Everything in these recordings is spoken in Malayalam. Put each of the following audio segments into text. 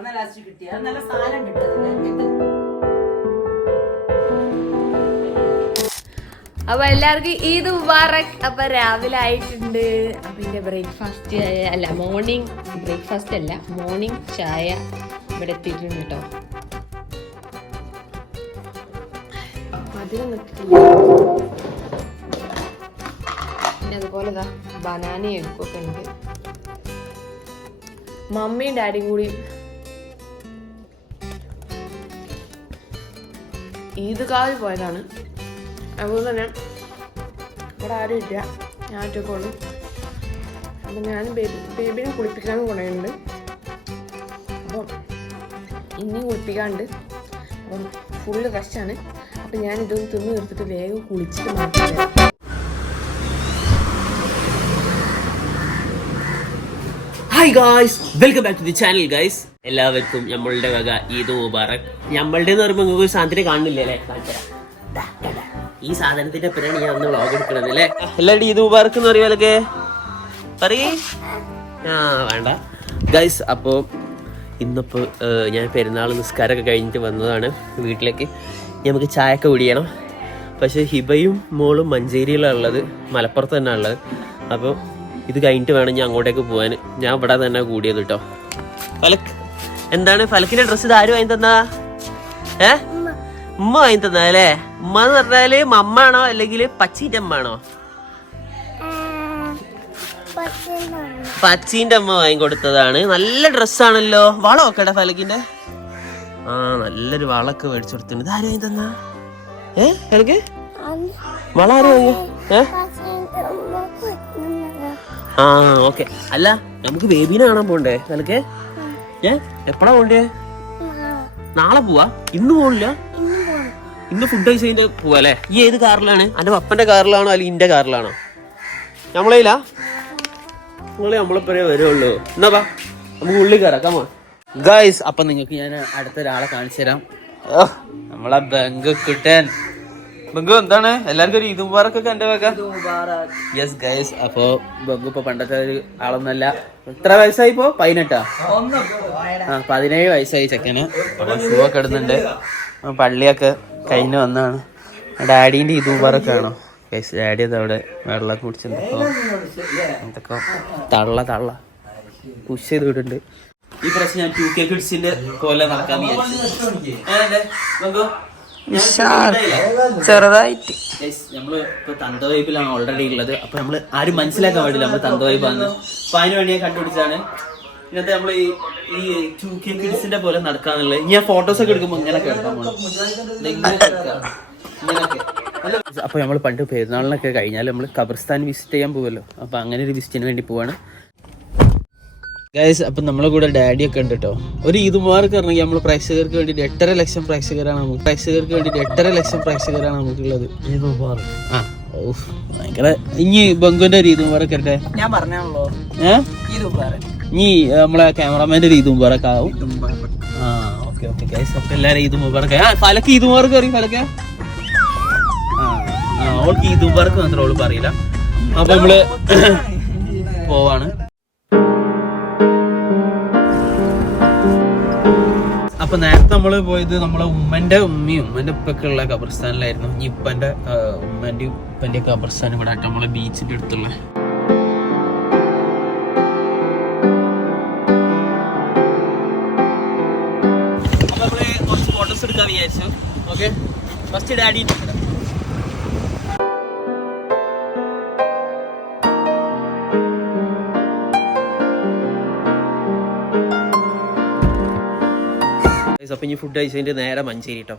അന്ന് ലാസ്റ്റ് കിട്ടി. അത് നല്ല സാധനം കിട്ടും അപ്പൊ എല്ലാവർക്കും ഈദ് മുബാറക്. അപ്പൊ രാവിലെ ആയിട്ടുണ്ട്. അപ്പൊ ബ്രേക്ക്ഫാസ്റ്റ് അല്ല മോർണിംഗ് ബ്രേക്ക്ഫാസ്റ്റ് അല്ല മോർണിംഗ് ചായ ഇവിടെ എത്തിയിട്ടുണ്ട് കേട്ടോ. പിന്നെ അതുപോലെ ബനാന എഗ്ഗൊക്കെ ഉണ്ട്. മമ്മിയും ഡാഡിയും കൂടി ഈദ്ഗാഹിൽ പോയതാണ്. അതുപോലെ തന്നെ ഇവിടെ ആരും ഇല്ല. ഞാൻ ഒറ്റക്കോളും അപ്പം ഞാൻ ബേബി ബേബിനെ കുളിപ്പിക്കാനും കൊണ്ടുണ്ട് അപ്പം ഇനിയും കുളിപ്പിക്കാണ്ട് അപ്പം ഫുള്ള് റഷാണ് അപ്പം ഞാൻ ഇതൊന്ന് തിന്ന് തീർത്തിട്ട് വേഗം കുളിച്ചിട്ട് മാറ്റി. Hi guys welcome back to the channel guys എല്ലാവർക്കും നമ്മളുടെ വക ഈദ് മുബാറക്. നമ്മളുടെ എന്ന് പറയുമ്പോൾ നിങ്ങൾക്ക് ഒരു സാധനത്തിന് കാണുന്നില്ലേ അല്ലേ. ഈ സാധനത്തിന്റെ പേരാണ് ഞാൻ ഒന്ന് വ്ളോഗ് എടുക്കണത് അല്ലേ? എല്ലാവരും ഈദ് മുബാറക് എന്ന് പറയുമ്പോഴൊക്കെ പറയേ. ആ വേണ്ട. ഗൈസ് അപ്പോ ഇന്നിപ്പോ ഞാൻ പെരുന്നാൾ നിസ്കാരമൊക്കെ കഴിഞ്ഞിട്ട് വന്നതാണ് വീട്ടിലേക്ക്. നമുക്ക് ചായയൊക്കെ കുടിയണം പക്ഷേ ഹിബയും മോളും മഞ്ചേരിയിലാണ് ഉള്ളത്. മലപ്പുറത്ത് തന്നെ ഉള്ളത്. അപ്പോൾ ഇത് കഴിഞ്ഞിട്ട് വേണം ഞാൻ അങ്ങോട്ടേക്ക് പോകാൻ. ഞാൻ ഇവിടെ തന്നെ കൂടിയത് കേട്ടോ. എന്താണ് ഫലക്കിന്റെ ഡ്രസ്സ് ഇത് ആര് വാങ്ങി തന്നാ ഏ? ഉമ്മ വാങ്ങി തന്നാ അല്ലേ? ഉമ്മ എന്ന് പറഞ്ഞാൽ മമ്മ ആണോ അല്ലെങ്കിൽ പച്ചീന്റെ അമ്മ ആണോ പച്ചീന്റെ അമ്മ വാങ്ങിക്കൊടുത്തതാണ്. നല്ല ഡ്രസ്സാണല്ലോ വളം ഒക്കെ ഫലക്കിന്റെ? ആ നല്ലൊരു വളൊക്കെ മേടിച്ചു കൊടുത്തിട്ടുണ്ട്. ഇത് ആര് വാങ്ങി തന്നാ ഏ ഫലക്ക്? വള ആര് വാങ്ങി ഏ? ആ ഓക്കെ. അല്ല നമുക്ക് ബേബീനെ കാണാൻ പോണ്ടേ നിനക്ക് ഏ? എപ്പോഴാ പോണ്ടേ നാളെ പോവാ? ഇന്ന് പോണില്ല? ഇന്ന് ഫുഡ് കഴിച്ച് കഴിഞ്ഞിട്ട് പോവാ അല്ലേ? ഈ ഏത് കാറിലാണ്? അന്റെ പപ്പന്റെ കാറിലാണോ അല്ലെങ്കിൽ ഇന്റെ കാറിലാണോ? നമ്മളേല നിങ്ങളെ നമ്മളെപ്പോഴേ വരുള്ളൂ. എന്നാ പാ നമുക്ക് ഉള്ളി കയറാം. ഗൈസ് അപ്പൊ നിങ്ങൾക്ക് ഞാൻ അടുത്ത ഒരാളെ കാണിച്ചു തരാം. നമ്മളെ ബംഗ് കുട്ടൻ ബംഗു എന്താണ്? എല്ലാവർക്കും ഒരു ഇത് മുബാറക്കൊക്കെ എന്റെ വക. യെസ് ഗൈസ് അപ്പോ ബംഗു ഇപ്പൊ പണ്ടത്തെ ഒരു ആളൊന്നല്ല. എത്ര വയസ്സായി ഇപ്പോ? പതിനെട്ടാ? ആ പതിനേഴ് വയസ്സായി ചെക്കന്. ഷൂ ഒക്കെ ഇടുന്നുണ്ട്. പള്ളിയൊക്കെ കഴിഞ്ഞ് വന്നാണ്. ഡാഡീന്റെ ഇത് മുബാറക്ക് ആണോ ഗൈസ് ഡാഡി അത് അവിടെ വെള്ളം കുടിച്ചിട്ടുണ്ടോ. എന്തൊക്കെ തള്ള തള്ള. പുഷ് ചെയ്ത് വിടുന്നുണ്ട് ഈ പ്രാവശ്യം ഞാൻ ടു കെ കിഡ്സിന്റെ പോലെ നടക്കാന്ന് വിചാരിച്ചു. ചെറുതായിട്ട്. നമ്മൾ ഇപ്പൊ തന്ത വൈബിലാണ് ഓൾറെഡി ഉള്ളത്. അപ്പൊ നമ്മൾ ആരും മനസ്സിലാക്കാൻ പാടില്ല നമ്മൾ തന്ത വൈബാന്ന്. അപ്പൊ അതിന് വേണ്ടി കണ്ടുപിടിച്ചാണ് ഇന്നത്തെ നമ്മൾ ഈ ടു കെ കിഡ്സിന്റെ പോലെ നടക്കാന്നുള്ളത്. ഞാൻ ഫോട്ടോസ് ഒക്കെ എടുക്കുമ്പോ ഇങ്ങനെ അപ്പൊ നമ്മൾ പണ്ട് പെരുന്നാളിനൊക്കെ കഴിഞ്ഞാൽ നമ്മൾ കബർസ്ഥാൻ വിസിറ്റ് ചെയ്യാൻ പോകുമല്ലോ അപ്പൊ അങ്ങനെ ഒരു വിസിറ്റിന് വേണ്ടി പോവാണ്. ഗൈസ് അപ്പൊ നമ്മളെ കൂടെ ഡാഡി ഒക്കെ ഉണ്ട് കേട്ടോ ഒരു ഇതുമാർക്ക് പറഞ്ഞെങ്കിൽ ഇറങ്ങി നമ്മൾ പ്രേക്ഷകർക്ക് വേണ്ടിയിട്ട് എട്ടര ലക്ഷം പ്രേക്ഷകരാണ് നമുക്ക് പ്രേക്ഷകർക്ക് വേണ്ടിയിട്ട് എട്ടര ലക്ഷം പ്രേക്ഷകരാണ് നമുക്കുള്ളത്. ആ ഭയങ്കര ഇനി ബംഗുവിന്റെ ഒരു ഈദ് മുബാറക്ക് ഇരട്ടെ ഞാൻ പറഞ്ഞാണല്ലോ. ഏഹ് ഇത് ഇനി നമ്മളെ ക്യാമറമാന്റെ ഒരു ഇതും മുബാറക്ക് ആവും. ആ ഓക്കെ ഓക്കെ ഗൈസ് അപ്പൊ മുബാറക്ക് ആ ഫലക്ക് ഈദ് മുബാറക്ക് അറിയും ഫലക്ക് ആ ആ, ഓൾക്ക് ഈദ് മുബാറക്ക് മാത്രമേ ഉള്ളൂ പറയില്ല. അപ്പൊ നമ്മൾ പോവാണ്. അപ്പൊ നേരത്തെ നമ്മൾ പോയത് നമ്മളെ ഉമ്മന്റെ ഉമ്മയും ഉമ്മന്റെ ഉപ്പൊക്കെ ഉള്ള ഖബർസ്ഥാനിലായിരുന്നു. ഇനി ഇപ്പന്റെ ഉമ്മന്റെ ഉപ്പന്റെ ഖബർസ്ഥാനും ഇവിടെ ആയിട്ട് നമ്മളെ ബീച്ചിന്റെ അടുത്തുള്ള. ഫോട്ടോസ് എടുക്കാൻ വിചാരിച്ചു. Okay first daddy. അപ്പൊ ഇനി ഫുഡ് കഴിച്ചതിന്റെ നേരെ മഞ്ചേരി കേട്ടോ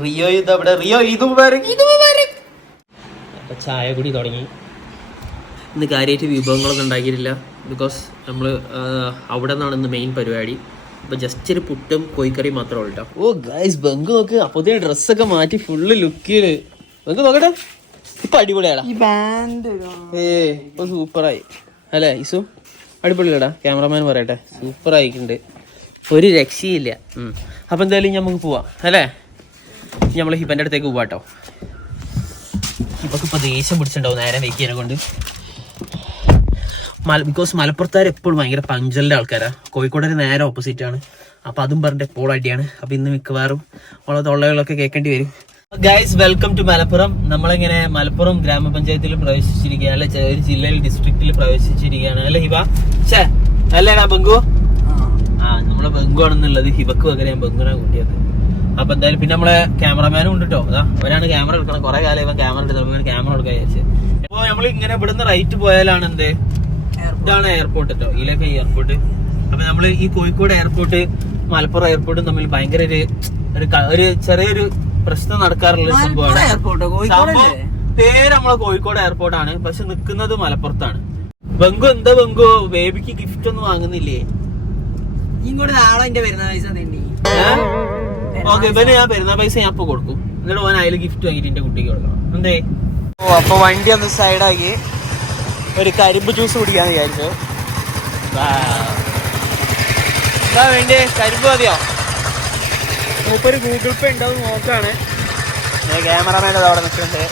റിയോ ഇത് അവിടെ റിയോ ഇത് അപ്പൊ ചായ കൂടി തുടങ്ങി. ഇന്ന് കാര്യമായിട്ട് വിഭവങ്ങളൊന്നും ഉണ്ടാക്കിയിട്ടില്ല. ബിക്കോസ് നമ്മൾ അവിടെ നിന്നാണ് ഇന്ന് മെയിൻ പരിപാടി. അപ്പൊ ജസ്റ്റ് ഒരു പുട്ടും കോഴിക്കറിയും മാത്രമേ ഉള്ളൂ കേട്ടോ ഓ ഗൈസ് ബങ്ക് നോക്ക്. അപ്പൊ ഡ്രസ്സൊക്കെ മാറ്റി ഫുള്ള് ലുക്കിൽ ബങ്ക് നോക്കട്ടെ. ഇപ്പൊ അടിപൊളിയാടാ. ഏ ഇപ്പൊ സൂപ്പറായി അല്ലേ ഇസു? അടിപൊളിയാടാ ക്യാമറമാൻ പറയട്ടെ. സൂപ്പർ ആയിട്ടുണ്ട്. ഒരു രക്ഷയില്ല. അപ്പോൾ അപ്പൊ എന്തായാലും നമുക്ക് പോവാം. അല്ലേ? ഇനി നമ്മൾ ഹിബന്റെ അടുത്തേക്ക് പോവാട്ടോ. ഇപ്പൊക്കെ ഇപ്പൊ ദേഷ്യം പിടിച്ചിട്ടുണ്ടാവും നേരെ വെക്കിയതിനെ കൊണ്ട്. മല ബിക്കോസ് മലപ്പുറത്തുകാർ എപ്പോഴും ഭയങ്കര പഞ്ചലിന്റെ ആൾക്കാരാ. കോഴിക്കോടൊരു നേരെ ഓപ്പോസിറ്റ് ആണ്. അപ്പൊ അതും പറഞ്ഞിട്ട് എപ്പോഴും അടിയാണ്. അപ്പൊ ഇന്ന് മിക്കവാറും ഉള്ള തൊള്ളകളൊക്കെ കേൾക്കേണ്ടി വരും. Guys welcome to Malappuram. നമ്മളിങ്ങനെ മലപ്പുറം ഗ്രാമപഞ്ചായത്തിൽ പ്രവേശിച്ചിരിക്കുകയാണ്. അല്ലെ? ഒരു ജില്ലയിൽ ഡിസ്ട്രിക്റ്റിൽ പ്രവേശിച്ചിരിക്കുകയാണ്. അല്ലെ ഹിബ? ഛേ അല്ലേ ബംഗു നമ്മളെ ബംഗുവാണെന്നുള്ളത് ഹിബക്ക് പകരം ഞാൻ ബംഗുവിനെ കൂട്ടിയത്. അപ്പൊ എന്തായാലും പിന്നെ നമ്മളെ ക്യാമറമാനും ഉണ്ട് കേട്ടോ അതാ അവരാണ് ക്യാമറ എടുക്കണം. കുറെ കാലം ഇവൻ ക്യാമറ എടുത്തത് ക്യാമറ എടുക്കാൻ വിചാരിച്ചു. അപ്പൊ നമ്മൾ ഇങ്ങനെ ഇവിടുന്ന് റൈറ്റ് പോയാലാണ് എന്ത്? ഇതാണ് എയർപോർട്ട് കേട്ടോ ഇതിലൊക്കെ എയർപോർട്ട് അപ്പൊ നമ്മൾ ഈ കോഴിക്കോട് എയർപോർട്ട് മലപ്പുറം എയർപോർട്ടും തമ്മിൽ ഭയങ്കര ഒരു ഒരു ചെറിയൊരു പ്രശ്നം നടക്കാറുള്ള സംഭവമാണ്. സംഭവം പേര് നമ്മളെ കോഴിക്കോട് എയർപോർട്ടാണ് പക്ഷെ നിൽക്കുന്നത് മലപ്പുറത്താണ്. ബംഗു എന്താ ബംഗു? ബേബിക്ക് ഗിഫ്റ്റ് ഒന്നും വാങ്ങുന്നില്ലേ? ഇങ്ങോട്ട് നാളെ എന്റെ വരുന്ന പൈസ തണ്ടി ഓക്കെ ഇവന് ഞാൻ പെരുന്നാൾ പൈസ ഞാൻ ഇപ്പൊ കൊടുക്കും. എന്നിട്ട് ഓൻ അതിൽ ഗിഫ്റ്റ് വാങ്ങിട്ട് എന്റെ കുട്ടിക്ക് കൊടുക്കണം. എന്തേ? ഓ അപ്പൊ വണ്ടി ഒന്ന് സൈഡാക്കി ഒരു കരിമ്പ് ജ്യൂസ് കുടിക്കാന്ന് വിചാരിച്ചു. എന്താ വേണ്ടി? കരിമ്പ് മതിയോ? മൂപ്പര് ഗൂഗിൾ പേ ഉണ്ടാവും നോക്കാണ്. ക്യാമറമാൻ അവിടെ നിൽക്കുന്നുണ്ട്.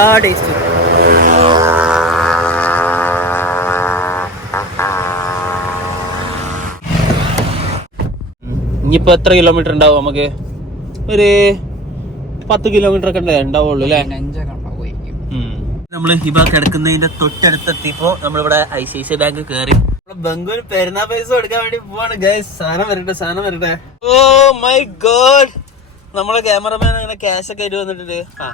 എന്താ ടേസ്റ്റ് ഇനിയിപ്പോ എത്ര കിലോമീറ്റർ ഉണ്ടാവും നമുക്ക്? ഒരു പത്ത് കിലോമീറ്റർ ഒക്കെ ഉണ്ടേ ഉണ്ടാവുള്ളൂ അല്ലേ? നമ്മൾ ഹിബ കിടക്കുന്നതിന്റെ തൊട്ടടുത്തെത്തിയപ്പോ നമ്മളിവിടെ I C I C bank കയറി ബംഗൂര് പെരുന്നാ പൈസ കൊടുക്കാൻ വേണ്ടി പോവാണ് ഗൈസ് സാധനം വരട്ടെ സാധനം വരട്ടെ. ഓ മൈ ഗോഡ് നമ്മളെ ക്യാമറമാൻ അങ്ങനെ ക്യാഷ് ഒക്കെ ആയിട്ട് വന്നിട്ടുണ്ട്. ആ.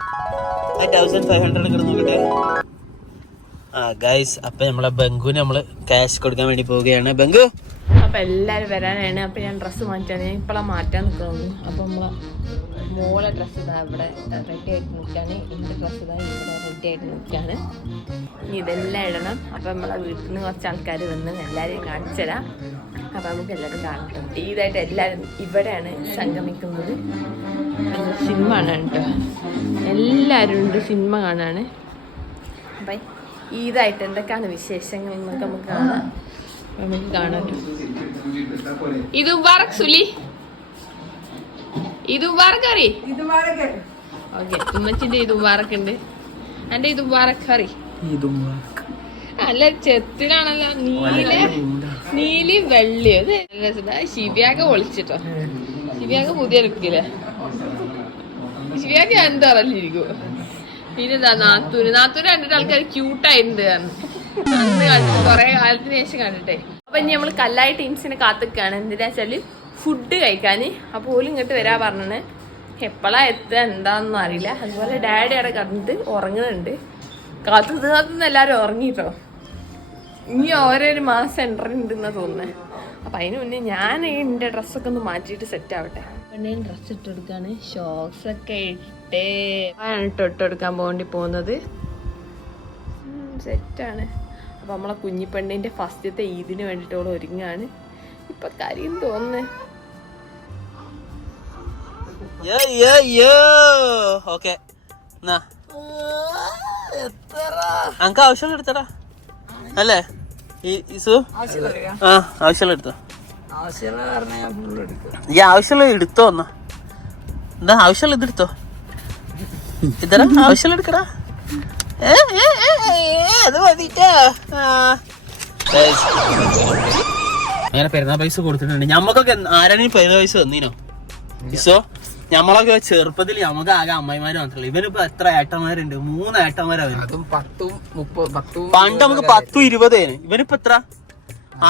തൗസൻഡ് ഫൈവ് ഹൺഡ്രഡ് ഒക്കെ നോക്കട്ടെ. ആ ഗൈസ് അപ്പൊ നമ്മളെ ബംഗുവിന് നമ്മൾ ക്യാഷ് കൊടുക്കാൻ വേണ്ടി പോവുകയാണ്. ബംഗു? അപ്പൊ എല്ലാരും വരാനാണ്. അപ്പൊ ഞാൻ ഡ്രസ്സ് മാറ്റാണ് ഞാൻ ഇപ്പളാ മാറ്റാൻ നിൽക്കുന്നു അപ്പൊ നമ്മളെ മോളെ ഡ്രസ്സ് ഇതാ ഇവിടെ റെഡി ആയിട്ട് നിൽക്കാണ് എന്റെ ഡ്രസ്സ് ഇതാ ഇവിടെ റെഡി ആയിട്ട് നിൽക്കാണ് ഇനി ഇതെല്ലാം ഇടണം. അപ്പൊ നമ്മളെ വീട്ടിൽ നിന്ന് കുറച്ച് ആൾക്കാർ വന്ന് എല്ലാരെയും കാണിച്ചു തരാം അപ്പൊ നമുക്ക് എല്ലാവരും കാണട്ടെ. ഈതായിട്ട് എല്ലാരും ഇവിടെയാണ് സംഗമിക്കുന്നത്. സിനിമ കാണാൻ കേട്ടോ. എല്ലാവരും ഉണ്ട് സിനിമ കാണാണ് അപ്പം ഈതായിട്ട് എന്തൊക്കെയാണ് വിശേഷങ്ങൾ എന്നൊക്കെ നമുക്ക് കാണാം. നമുക്ക് കാണാം. ഇത് മുബാറക് സുലി. ഇത് മുബാറക് അറി ഓക്കെ ഉമ്മച്ചിന്റെ ഇത് മുബാറക് ഉണ്ട്. എന്റെ ഇത് മുബാറക് അറി അല്ല ചെത്തിനാണല്ലോ നീല നീലി വെള്ളി. അത് ശിവ്യാഗ ഒളിച്ചിട്ടോ ശിവ്യാഗ പുതിയ ലുക്കില്ലേ ശിവ്യാഗ എന്താ പറഞ്ഞിരിക്കും ഇതാ നാത്തൂര് നാത്തൂര് കണ്ടിട്ട് ആൾക്കാർ ക്യൂട്ടായിട്ടുണ്ട് അന്ന് കണ്ടു കൊറേ കാലത്തിന് ശേഷം കണ്ടിട്ടേ. അപ്പൊ ഇനി നമ്മൾ കല്ലായി ടീംസിനെ കാത്തിക്കാണ്. എന്തിനാ വെച്ചാൽ ഫുഡ് കഴിക്കാന്. അപ്പൊ ഓലും ഇങ്ങോട്ട് വരാ പറഞ്ഞു എപ്പോഴാ എത്തുക എന്താണെന്നും അറിയില്ല. അതുപോലെ ഡാഡി അവിടെ കണ്ടിട്ട് ഉറങ്ങുന്നുണ്ട്. കാത്തു കാത്തുനിന്ന് എല്ലാരും ഉറങ്ങിട്ടോ ഇനി ഓരോരു മാസം എൻട്രി ഉണ്ടെന്നാ തോന്നുന്നത് അപ്പൊ അതിന് മുന്നേ ഞാൻ എന്റെ ഡ്രസ്സൊക്കെ ഒന്ന് മാറ്റിയിട്ട് സെറ്റ് ആവട്ടെ. ഡ്രസ് ഡ്രസ്സ് ഷോക്സ് ഒക്കെ ഇട്ടേ ആണ് ഇട്ട് ഇട്ടെടുക്കാൻ പോകേണ്ടി പോകുന്നത്. സെറ്റാണ്. അപ്പൊ നമ്മളെ കുഞ്ഞിപ്പെണ്ണിന്റെ ഫസ്റ്റത്തെ ഈദിന് വേണ്ടിയിട്ടുള്ള ഒരുങ്ങാണ്. ഇപ്പൊ കാര്യം തോന്നുന്നു. ഓക്കെ. അനക്ക് ആവശ്യമുള്ള എടുത്തടാ. അല്ലേ? ഈ- ഇസു ആ ആവശ്യമുള്ള എടുത്തോ. ഈ ആവശ്യമുള്ള എടുത്തോ എന്നാ. എന്താ ആവശ്യമുള്ള ഇത് എടുത്തോ? ഇതര ആവശ്യമുള്ള എടുക്കടാ അത് മതിട്ടാ. അങ്ങനെ പെരുന്നാൾ പൈസ കൊടുത്തിട്ടുണ്ട്. ഞമ്മക്കൊക്കെ ആരാണ് പെരുന്നാൾ പൈസ തന്നീനോ? ഇസോ ഞമ്മളൊക്കെ ചെറുപ്പത്തിൽ നമുക്ക് ആകെ അമ്മമാര് മാത്രമല്ല ഇവനിപ്പോ എത്ര ഏട്ടന്മാരുണ്ട്? മൂന്ന് ഏട്ടന്മാരാണ് പണ്ട് നമുക്ക് പത്തും ഇരുപതേന്. ഇവനിപ്പോ എത്ര?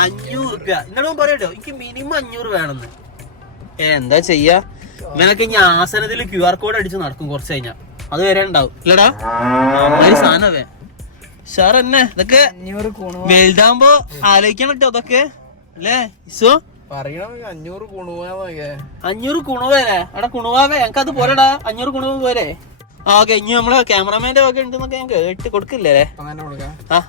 അഞ്ഞൂറ് റുപ്യ എന്നോട് പറയട്ടോ. എനിക്ക് മിനിമം അഞ്ഞൂറ് വേണമെന്ന്. എന്താ ചെയ്യാ? ഇവനൊക്കെ ഇനി ആസനത്തിൽ ക്യു ആർ കോഡ് അടിച്ച് നടക്കും കുറച്ച് കഴിഞ്ഞാ. അത് വരെ ഉണ്ടാവും. ഇല്ലടാ. അമ്മാതിരി സാധനമേ സാർ എന്നെ ഇതൊക്കെ അഞ്ഞൂറ് കുണു വലുതാകുമ്പോ ആലോചിക്കണം കേട്ടോ അതൊക്കെ അല്ലേ? ഇസോ അഞ്ഞൂറ് കുണുവേരെ എടാ കുണുവാവേ ഞങ്ങക്ക് അത് പോരടാ. അഞ്ഞൂറ് കുണുവ് പോരെ. ആ ഓക്കെ ഇനി നമ്മളെ ക്യാമറമാന്റെ ഒക്കെ ഉണ്ടെന്നൊക്കെ ഞാൻ കേട്ട് കൊടുക്കില്ലേ ആ.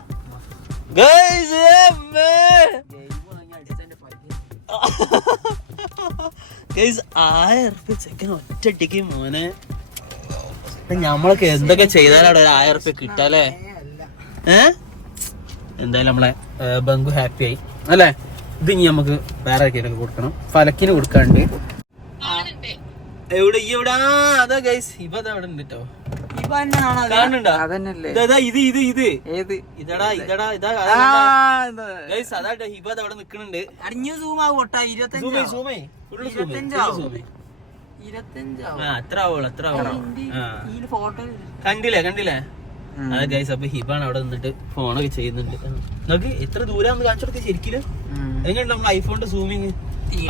Guys, ആയിരം ഉറുപ്പ്യ ഒറ്റ ഒറ്റടിക്ക് മോനെ. ഇത് ഞമ്മളൊക്കെ എന്തൊക്കെ ചെയ്താലാണ് ഒരു ആയിരം റുപ്യ കിട്ടാല്ലേ? ഏ? എന്തായാലും നമ്മളെ ബംഗു ഹാപ്പി ആയി. അല്ലേ? ഇത് ഇനി നമുക്ക് വേറെ ആർക്കെങ്കിലും കൊടുക്കണം. ഫലക്കിന് കൊടുക്കാണ്ട് എവിടെ ഈ എവിടെ? ആ, അതാ ഗൈസ് ഇവ അവിടെ ഉണ്ട് കേട്ടോ ഇപ്പൊ ഇതാ, ഇതാ, ഇത് ഇത് ഇത്. ഏത്? ഇതടാ ഇതടാ ഇതാ ആ, ഇത്. ഗൈസ് അതാ ഹിബ അവിടെ നിക്കണുണ്ട്. അടിഞ്ഞു സൂമേ സൂമേ ഇരുപത്തഞ്ചോ? സൂമേ ഇരുപത്തഞ്ചോ ആ അത്ര ആവുള്ളൂ അത്ര ആവുള്ളൂ ഈ ഫോട്ടോ കണ്ടില്ലേ കണ്ടില്ലേ? അതെ ഗൈസ് അപ്പൊ ഹിബാണ് അവിടെ നിന്നിട്ട് ഫോണൊക്കെ ചെയ്യുന്നുണ്ട്. നമുക്ക് എത്ര ദൂരം കാണിച്ചു കൊടുക്കുക ശരിക്കും എങ്ങനെയുണ്ട് നമ്മുടെ ഐഫോണിന്റെ സൂമിങ്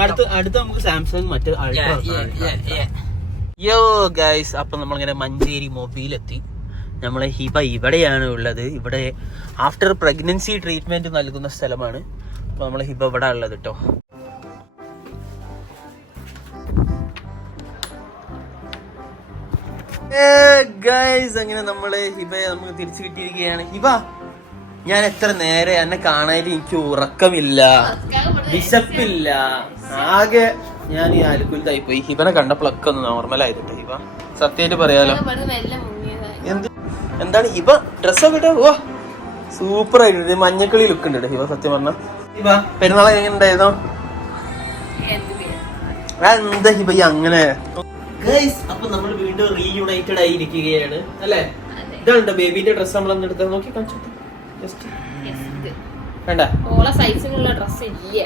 അടുത്ത് അടുത്ത് നമുക്ക് സാംസങ് മറ്റേ യോ ഗൈസ് അപ്പൊ നമ്മളിങ്ങനെ മഞ്ചേരി മൊബൈലെത്തി. നമ്മളെ ഹിബ ഇവിടെയാണ് ഉള്ളത്. ഇവിടെ ആഫ്റ്റർ പ്രഗ്നൻസി ട്രീറ്റ്മെന്റ് നൽകുന്ന സ്ഥലമാണ്. അപ്പൊ നമ്മളെ ഹിബ ഇവിടെ ഉള്ളത് കേട്ടോ ഗൈസ് അങ്ങനെ നമ്മൾ ഹിബയെ നമുക്ക് തിരിച്ചു കിട്ടിയിരിക്കുകയാണ്. ഹിബ ഞാൻ എത്ര നേരെ എന്നെ കാണാനും എനിക്ക് ഉറക്കമില്ല. വിശപ്പില്ല. ആകെ ഞാൻ ഈ ആലുക്കുലത്തായി പോയി. ഹിബനെ കണ്ടപ്പോഴൊക്കെ ഒന്ന് നോർമൽ ആയിട്ട് ഹിബ. സത്യമായിട്ട് പറയാലോ. എന്ത്? എന്താണ് ഹിബ? ഡ്രസ്സൊക്കെ ഇട്ടോ ഓ സൂപ്പർ ആയിട്ടുണ്ട് മഞ്ഞക്കിളി ലുക്ക് ഉണ്ട് ഹിബ സത്യം പറഞ്ഞാ. ഹിബ പെരുന്നാൾ എങ്ങനെ ഉണ്ടായിരുന്നോ? എന്താ ഹിബ ഈ അങ്ങനെ? ഗൈസ് അപ്പൊ നമ്മൾ വീണ്ടും റീയുണൈറ്റഡ് ആയിരിക്കുകയാണ് അല്ലേ? ഇതാണ് ബേബിന്റെ ഡ്രസ് നമ്മൾ എടുത്തത് നോക്കി കാണിച്ചു? ജസ്റ്റ് വേണ്ട ഓളെ സൈസിനുള്ള ഡ്രസ് ഇല്ല?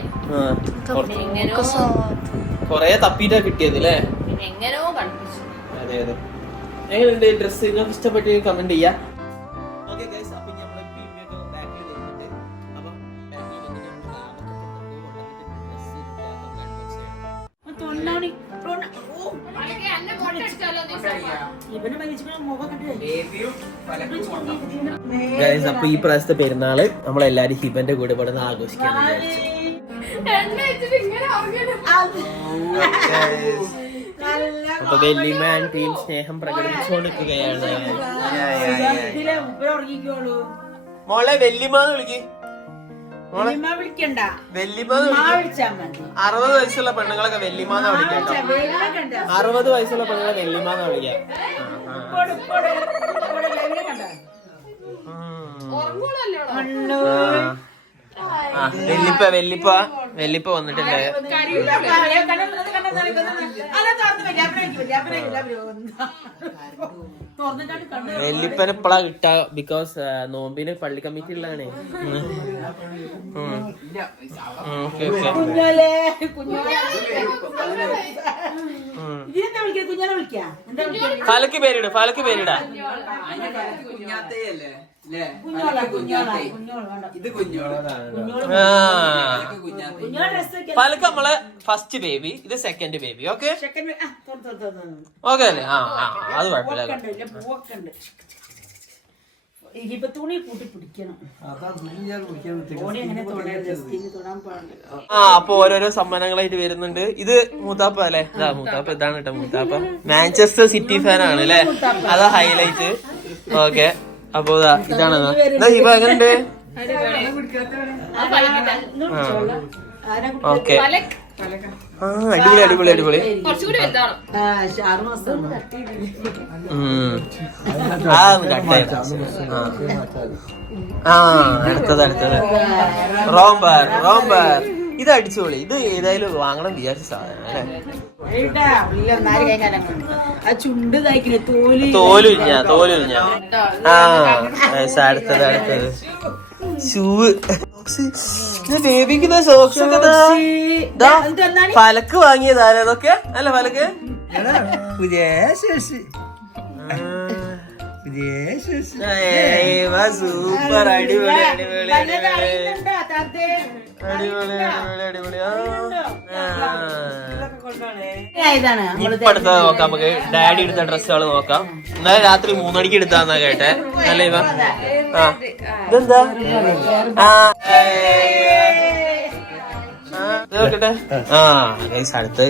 കൊറേ തപ്പിട്ടാ കിട്ടിയത് അല്ലേ? പിന്നെ എങ്ങനോ കണ്ടുപിടിച്ചു. അതെ അതെ. എങ്ങനെയുണ്ട് ഡ്രസ് നിങ്ങൾക്ക് ഇഷ്ടപ്പെട്ട് കമന്റ് ചെയ്യാം. ഓക്കെ ഗൈസ് അപ്പൊ ഇനി നമ്മളെ പീമിയൊക്കെ ബാക്കിൽ വരുന്നുണ്ട് അപ്പൊ ബാക്കിൽ വന്നിട്ട് നമ്മൾ ഗൈസ് അപ്പൊ ഈ പ്രാവശ്യത്തെ പെരുന്നാൾ നമ്മളെല്ലാരും ഹിബന്റെ കൂടെ ഇവിടെ നിന്ന് ആഘോഷിക്കാൻ വിചാരിച്ചു. അപ്പൊ വെല്ലിമാൻ ടീം സ്നേഹം പ്രകടിപ്പിച്ചുകൊണ്ടിരിക്കുകയാണ്. മോളെ വെല്ലിമാ വിളിക്ക്. മോളെ വെല്ലിമാന്ന് അറുപത് വയസ്സുള്ള പെണ്ണുങ്ങളൊക്കെ വെല്ലിമാന്ന വിളിക്കാം അറുപത് വയസ്സുള്ള പെണ്ണുങ്ങളെ വെല്ലിമാന്ന വിളിക്കാം വെല്ലിപ്പ വെല്ലിപ്പ വെല്ലിപ്പ വന്നിട്ടുണ്ട് വെല്ലിപ്പനെ ഇപ്പളാ കിട്ട ബിക്കോസ് നോമ്പിന് പള്ളി കമ്മിറ്റി ഉള്ളതാണ്. കുഞ്ഞോലെ കുഞ്ഞോലെ. ഫലക്ക് പേരിട ഫലക്ക് പേരിടാ. കുഞ്ഞാത്തയല്ലേ ഇത് കുഞ്ഞോളാണ് ഫലക്ക് നമ്മളെ ഫസ്റ്റ് ബേബി ഇത് സെക്കൻഡ് ബേബി ഓക്കെ ഓക്കെ അല്ലേ? ആ ആ അത് കുഴപ്പമില്ല അത് ആ അപ്പൊ ഓരോരോ സമ്മാനങ്ങളായിട്ട് വരുന്നുണ്ട്. ഇത് മൂത്താപ്പ അല്ലേ? ഇതാ മൂത്താപ്പ ഇതാണ് കേട്ടോ മൂത്താപ്പ. മാഞ്ചസ്റ്റർ സിറ്റി ഫാൻ ആണ് അല്ലേ അതാ ഹൈലൈറ്റ് ഓക്കെ അപ്പൊ ഇതാ ഇതാണ് ഇതാ ഇവ എങ്ങനെയുണ്ട് ഓക്കെ. ആ അടിപൊളി അടിപൊളി അടിപൊളി. ആ അടുത്തത് അടുത്തത്. റോംബർ റോംബർ. ഇത് അടിച്ചോളി ഇത് ഏതായാലും വാങ്ങണം വിചാരിച്ച സാധനം അല്ലേ? തോലുഞ്ഞ കൊണ്ട്. ആ അടുത്തത് അടുത്തത്. ഷൂവ് ബേബിക്കുന്ന സോക്സ് ഒക്കെ പലക്ക് വാങ്ങിയതാരോ അതൊക്കെ. അല്ല പലക്ക്? പുതിയ ശേഷി. പുതിയ ശേഷി. സൂപ്പർ അടിപൊളി അടിപൊളി ഇപ്പൊ അടുത്തത് നോക്കാം നമുക്ക് ഡാഡി എടുത്ത ഡ്രസ്സുകൾ നോക്കാം. ഇന്നലെ രാത്രി മൂന്നടിക്ക് എടുത്താന്നാ കേട്ടെ. അല്ലേ ഇവ ആ. ഇതെന്താ? ആ. അടുത്ത്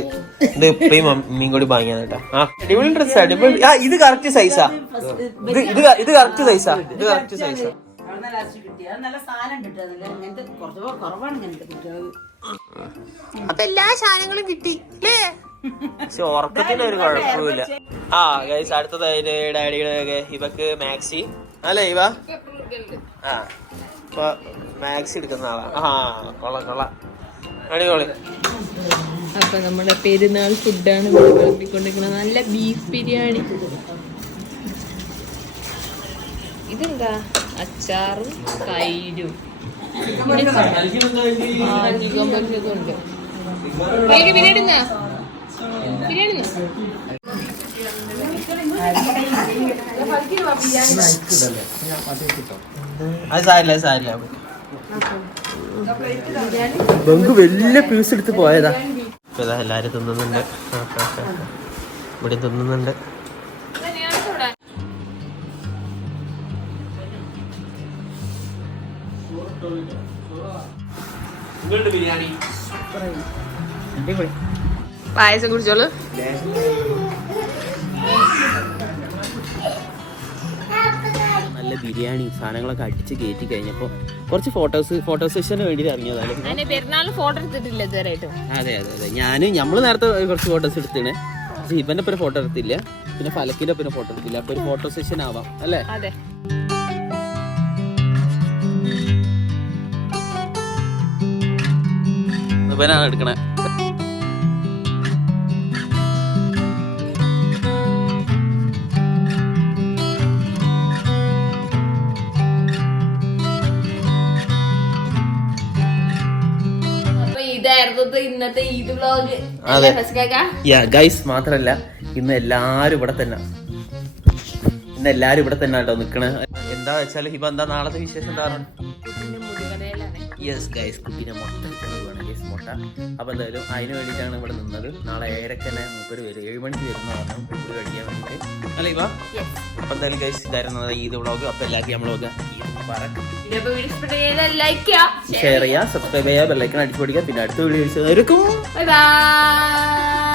ഇത് ഇപ്പയും മമ്മിയും കൂടി വാങ്ങിയാണ് കേട്ടോ. ആ അടിപൊളി ഡ്രസ് അടിപൊളി ആ ഇത് കറക്റ്റ് സൈസാ ഇത് ഇത് കറക്റ്റ് സൈസാ ഇത് കറക്റ്റ് സൈസാ അവിടുന്ന് ലാസ്റ്റ് കിട്ടി. അത് നല്ല സാധനം കിട്ടുക അതിൽ ഇങ്ങനത്തെ കുറച്ച് കുറവാണ് ഇങ്ങനത്തെ കുട്ടികൾ അപ്പൊ എല്ലാ സാധനങ്ങളും കിട്ടി അല്ലേ? പക്ഷെ ഉറക്കത്തിന് ഒരു കുഴപ്പമില്ല ആ ഗൈസ് അടുത്തതായിട്ട് ഡാഡിയുടെ ഇവക്ക് മാക്സി. അല്ലേ ഇവ? ആ ഇപ്പൊ മാക്സി എടുക്കുന്ന ആളാ. ആ കൊള്ളാം കൊള്ളാം. അടിപൊളി. അപ്പൊ നമ്മുടെ പെരുന്നാൾ ഫുഡാണ് വിളമ്പിക്കൊണ്ടിരിക്കുന്നത് നല്ല ബീഫ് ബിരിയാണി. ഇതെന്താ? അച്ചാറും തൈരും. ബങ്ക് വലിയ പീസ് എടുത്ത് പോയതാ. ഇതാ എല്ലാരും തിന്നുന്നുണ്ട്. ഇവിടെ തിന്നുന്നുണ്ട്. ബിരിയാണി? പായസം കുടിച്ചോളൂ. നല്ല ബിരിയാണി സാധനങ്ങളൊക്കെ അടിച്ച് കയറ്റി കഴിഞ്ഞപ്പോൾ കുറച്ച് ഫോട്ടോസ് ഫോട്ടോ സെഷന് വേണ്ടി ഇറങ്ങിയതാണ്. അതിന്റെ പെരുന്നാൾ ഫോട്ടോ എടുത്തിട്ടില്ല ഇതുവരെയായിട്ടും. അതെ അതെ അതെ. ഞാൻ നമ്മൾ നേരത്തെ കുറച്ച് ഫോട്ടോസ് എടുത്തിണ്. പക്ഷെ ഇവന്റെ ഒപ്പം ഫോട്ടോ എടുത്തില്ല. പിന്നെ ഫലക്കിന്റെ ഒപ്പം ഫോട്ടോ എടുത്തില്ല. അപ്പൊ ഒരു ഫോട്ടോ സെഷൻ ആവാം അല്ലേ? അതെ. ഇവനാണ് എടുക്കണേ. അപ്പൊ ഇതായിരുന്നു ഇന്നത്തെ ഈദ് വ്ലോഗ് അതെ. യാ ഗൈസ് മാത്രല്ല ഇന്ന് എല്ലാരും ഇവിടെ തന്നെ. ഇന്ന് എല്ലാരും ഇവിടെ തന്നെ കേട്ടോ നിക്കണ. എന്താ വെച്ചാൽ ഇപ്പൊ എന്താ നാളത്തെ വിശേഷം? എന്താ യെസ് ഗൈസ് കുട്ടീനെ മുട്ട കിട്ടുന്നത് വേണം ഗൈസ് മുട്ട അപ്പൊ എന്തായാലും അതിന് വേണ്ടിയിട്ടാണ് ഇവിടെ നിന്നത്. നാളെ ഏഴരക്ക് തന്നെ മൂപ്പര് വരും. ഏഴ് മണിക്ക് വരുന്ന പറഞ്ഞു. ഫുഡ് കഴിക്കാൻ വേണ്ടിയിട്ട്. അല്ലേ ഇവ? അപ്പൊ എന്തായാലും കഴിച്ച് തരുന്നത് ഈദ് വ്ളോഗ് അപ്പൊ എല്ലാവർക്കും നമ്മൾ ചെയ്യാം ഷെയർ ചെയ്യുക സബ്സ്ക്രൈബ് ചെയ്യുക ബെല്ലൈക്കൺ അടിച്ചു പിടിക്കുക. പിന്നെ അടുത്ത വീഡിയോ ബൈ ബൈ